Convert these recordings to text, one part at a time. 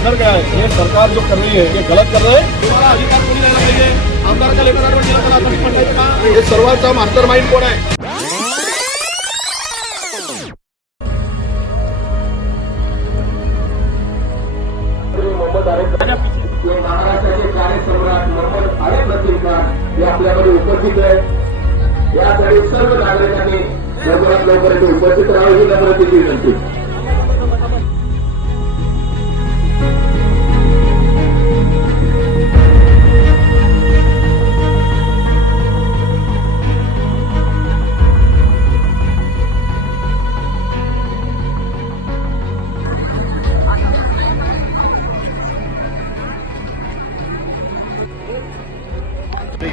असर क्या? है ये सरकार जो कर रही है ये गलत कर रहे है? सर्वांचा मास्टर माइंड कोण आहे? महाराष्ट्राचे कार्यसम्राट मोहम्मद हे आपल्याकडे उपस्थित आहे यासाठी सर्व नागरिकांनी लवकरात लवकर उपस्थित राहावं ही नम्रतेची विनंती.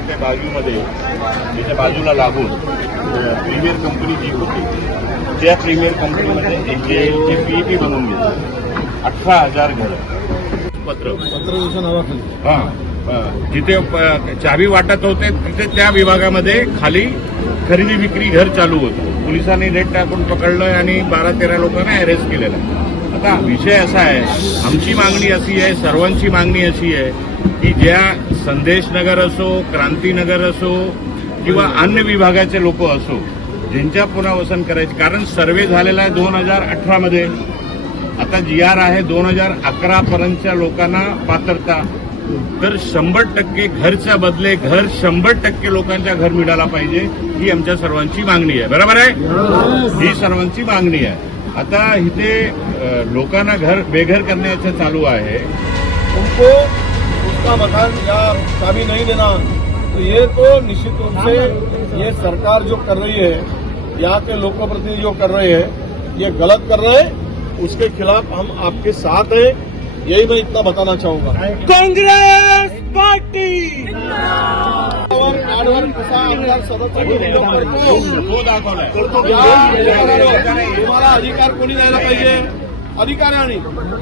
इथे बाजूमध्ये इथे बाजूला लागून प्रीमियर कंपनी जी होती त्या प्रीमियर कंपनीमध्ये एक जे जे पीईपी बनवून घेतलं. अठरा हजार घरं. पत्र. हा जिथे प- चावी वाटत होते तिथे त्या विभागामध्ये खाली खरेदी विक्री घर चालू होतं. पोलिसांनी रेट टाकून पकडलं आणि बारा तेरा लोकांना अरेस्ट केलेलं आता विषय असा आहे आमची मागणी अशी आहे सर्वांची मागणी अशी आहे की ज्या संदेशनगर असो क्रांतीनगर असो किंवा अन्य विभागाचे लोक असो ज्यांच्या पुनर्वसन करायचे कारण सर्वे झालेला आहे दोन हजार अठरामध्ये आता जी आर आहे दोन हजार अकरा पर्यंतच्या लोकांना पात्रता. तर शंभर टक्के घरच्या बदले घर शंभर टक्के लोकांच्या घर मिळाला पाहिजे ही आमच्या सर्वांची मागणी आहे. बरोबर आहे? ही सर्वांची मागणी आहे. आता इथे लोकांना घर बेघर करण्याचं चालू आहे. उसका मकान या चाबी नहीं देना तो ये तो निश्चित रूप से ये सरकार जो कर रही है यहाँ के लोक प्रतिनिधि जो कर रहे हैं ये गलत कर रहे हैं उसके खिलाफ हम आपके साथ हैं यही मैं इतना बताना चाहूँगा। कांग्रेस पार्टी। कार्डवर कसा आमदार सदस्य तो तुम्हाला अधिकार कोणी द्यायला पाहिजे अधिकाऱ्यांनी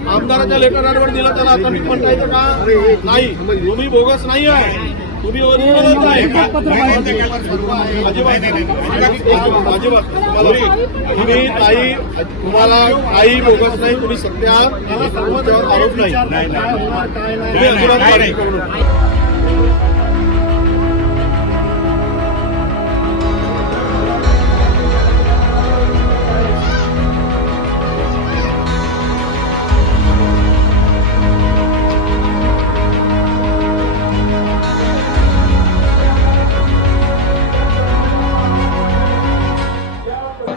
आमदाराच्या लेखनावर दिला त्याला आता मी म्हणायचं का? नाही. तुम्ही बोगस नाही आहे. तुम्ही अजिबात. अजिबात. तुम्ही ताई तुम्हाला काही बोगस नाही तुम्ही सत्य आहात आरोप नाही. तुम्ही अजिबात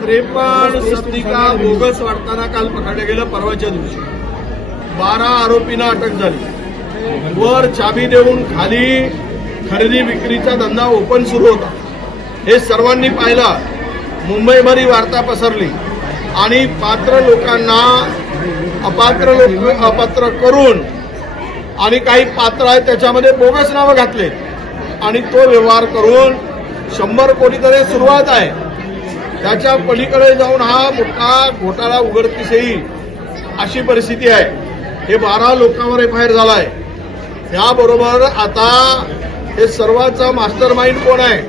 त्रेपन्न सत्रिका बोगस वाटताना काल पकडलं गेलं परवाच्या दिवशी. बारा आरोपींना अटक झाली. वर चाबी देऊन खाली खरेदी विक्रीचा धंदा ओपन सुरू होता. हे सर्वांनी पाहिलं. मुंबईभरी वार्ता पसरली. आणि पात्र लोकांना अपात्र लोक अपात्र करून आणि काही पात्र आहेत त्याच्यामध्ये बोगस नावं घातले. आणि तो व्यवहार करून शंभर कोटी तरी सुरुवात आहे. त्याच्या पलीकडे जाऊन हा मोठा घोटाळा उघडकीस येईल अशी परिस्थिती आहे. हे बारा लोकांवर एफ आय आर झालाय. त्याबरोबर आता हे सर्वांचा मास्टर माइंड कोण आहे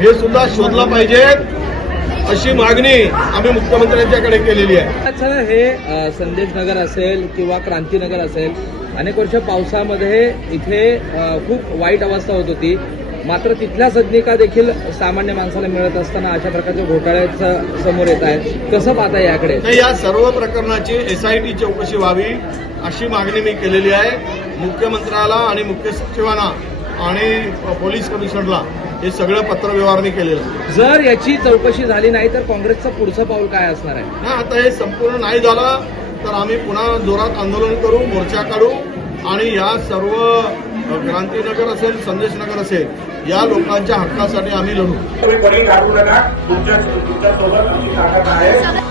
हे सुद्धा शोधलं पाहिजे अशी मागणी आम्ही मुख्यमंत्र्यांच्याकडे केलेली आहे. अच्छा हे संदेश नगर असेल किंवा क्रांतीनगर असेल अनेक वर्ष पावसामध्ये इथे खूप वाईट अवस्था होत होती. मात्र तिथल्या सदनिका देखील सामान्य माणसाला मिळत असताना अशा प्रकारच्या घोटाळ्याचं समोर येत आहेत. कसं पाहता याकडे? या सर्व प्रकरणाची एसआयटी चौकशी व्हावी अशी मागणी मी केलेली आहे. मुख्यमंत्र्याला आणि मुख्य सचिवांना आणि पोलीस कमिशनरला हे सगळं पत्रव्यवहार मी केलेलं आहे. जर याची चौकशी झाली नाही तर काँग्रेसचं पुढचं पाऊल काय असणार आहे? ना आता हे संपूर्ण नाही झालं तर आम्ही पुन्हा जोरात आंदोलन करू मोर्चा काढू आणि या सर्व क्रांतीनगर असेल संदेश नगर असेल या लोकांच्या हक्कासाठी आम्ही लढू. तुम्ही कोणी काढू नका तुमच्या तुमच्यासोबत आमची ताकद आहे.